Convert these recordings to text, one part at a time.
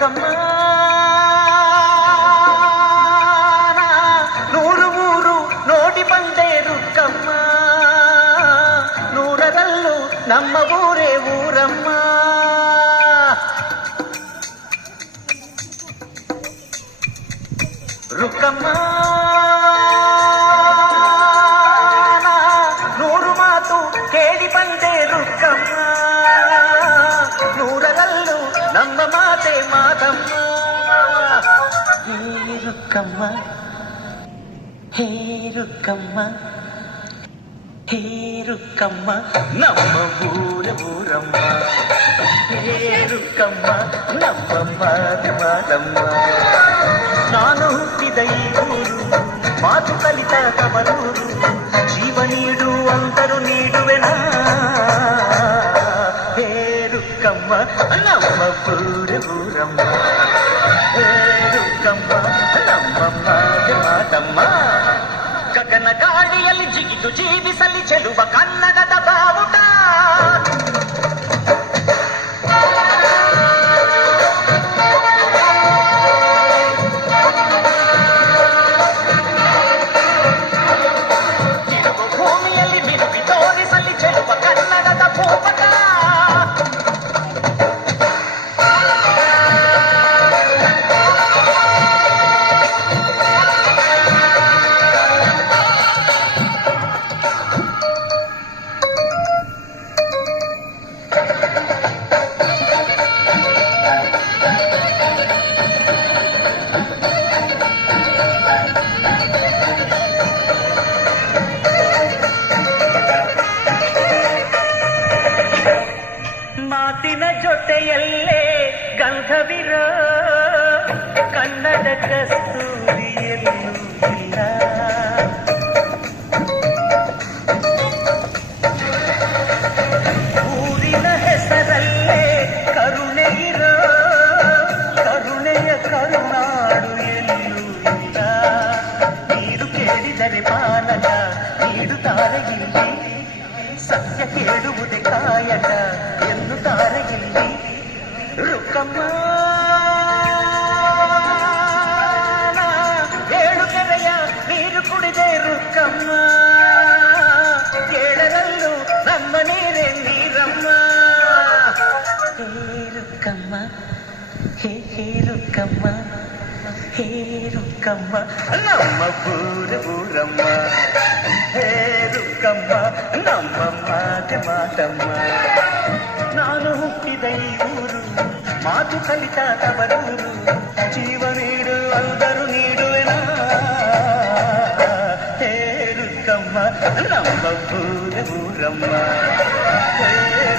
ರುಕ್ಕಮ್ಮ ನೂರು ಊರು ನೋಡಿ ಬಂದೆ ರುಕ್ಕಮ್ಮ ನೂರರಲ್ಲೂ ನಮ್ಮ ಊರೇ ಊರಮ್ಮ ರುಕ್ಕಮ್ಮ ನೂರು ಮಾತು ಕೇಳಿ ಬಂದೆ ರುಕ್ಕಮ್ಮ ನೂರರಲ್ಲೂ ನಮ್ಮ ಮಾತೆ ಮಾತಮ್ಮ ಹೇ ರುಕ್ಕಮ್ಮ ಹೇ ರುಕ್ಕಮ್ಮ ಹೇ ರುಕ್ಕಮ್ಮ ನಮ್ಮ ಊರಮ್ಮ ಹೇ ರುಕ್ಕಮ್ಮ ನಮ್ಮ ಮಾತೆ ಮಾತಮ್ಮ ನಾನು ಹುಟ್ಟಿದ ಈ ಊರು ಮಾತು ಕಲಿತ ತವರೂರು ಜೀವ ನೀಡುವಂತರು ನೀಡುವೆನಾ ಹೇ ರುಕ್ಕಮ್ಮ ನಮ್ಮ ಊರಮ್ಮ ಹೇ ರುಕ್ಕಮ್ಮ ನಮ್ಮ ಮಾತೆ ಮಾತಮ್ಮ ಗಗನ ಗಾಳಿಯಲ್ಲಿ ಜಿಗಿದು ಜೀವಿಸಲಿ ಚೆಲುವ ಕನ್ನಡದ ಬಾವುಟ ಭೂಮಿಯಲ್ಲಿ ಬಿರುಬಿ ತೋರಿಸಲಿ ಚೆಲುವ ಕನ್ನಡದ ಭೂಪಟ ಮಾತಿನ ಜೊತೆಯಲ್ಲೇ ಗಂಧವಿರೋ ಕನ್ನಡ ಕಸ್ತೂರಿಯಲ್ಲೂ ಇಲ್ಲ ಊರಿನ ಹೆಸರಲ್ಲೇ ಕರುಣೆ ಇರೋ ಕರುಣೆಯ ಕರುನಾಡು ಎಲ್ಲೂ ಇಲ್ಲ ನೀರು ಕೇಳಿದರೆ ಪಾನಕ ನೀಡುತ್ತಾರೆ ಇಲ್ಲಿ ಸತ್ಯ ಕೇಳುವುದೇ ಕಾಯಕ ಎನ್ನುತ್ತಾರೆ ಇಲ್ಲಿ ರುಕ್ಕಮ್ಮ ಏಳು ಕೆರೆಯ ನೀರು ಕುಡಿದೆ ರುಕ್ಕಮ್ಮ ಏಳರಲ್ಲೂ ನಮ್ಮ ನೀರೇ ನೀರಮ್ಮ ಹೇ ರುಕ್ಕಮ್ಮ ಹೇ ರುಕ್ಕಮ್ಮ ಹೇ ರುಕ್ಕಮ್ಮ ನಮ್ಮ ಊರಮ್ಮ ಹೇ ರುಕ್ಕಮ್ಮ ನಮ್ಮ ಮಾತೆ ಮಾತಮ್ಮ ನಾನು ಹುಟ್ಟಿದ ಈ ಊರು ಮಾತು ಕಲಿತ ತವರೂರು ಜೀವ ನೀಡು ಅಂದರು ನೀಡುವೆನಾ ಹೇ ರುಕ್ಕಮ್ಮ ನಮ್ಮ ಊರಮ್ಮ ಹೇ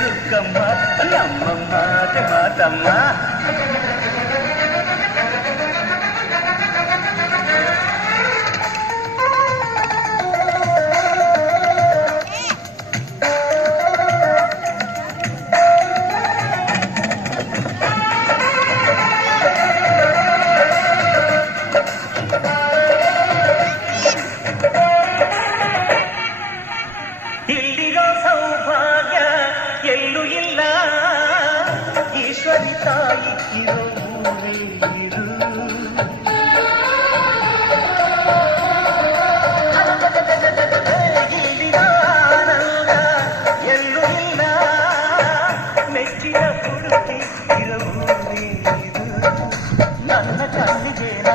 ರುಕ್ಕಮ್ಮ ನಮ್ಮ ಮಾತೆ ಮಾತಮ್ಮ ಇಲ್ಲಿರೋ ಸೌಭಾಗ್ಯ ಎಲ್ಲೂ ಇಲ್ಲ ಈಶ್ವರಿ ತಾಯಿ ಇರೋ ಊರೇ ಇರು ಇಲ್ಲಿರೋ ಆನಂದ ಎಲ್ಲೂ ಇಲ್ಲ ಮೆಚ್ಚಿನ ಹುಡುಗಿ ಇರೋ ಊರೇ ಇರು ನನ್ನ ಕಣ್ಣಿಗೆ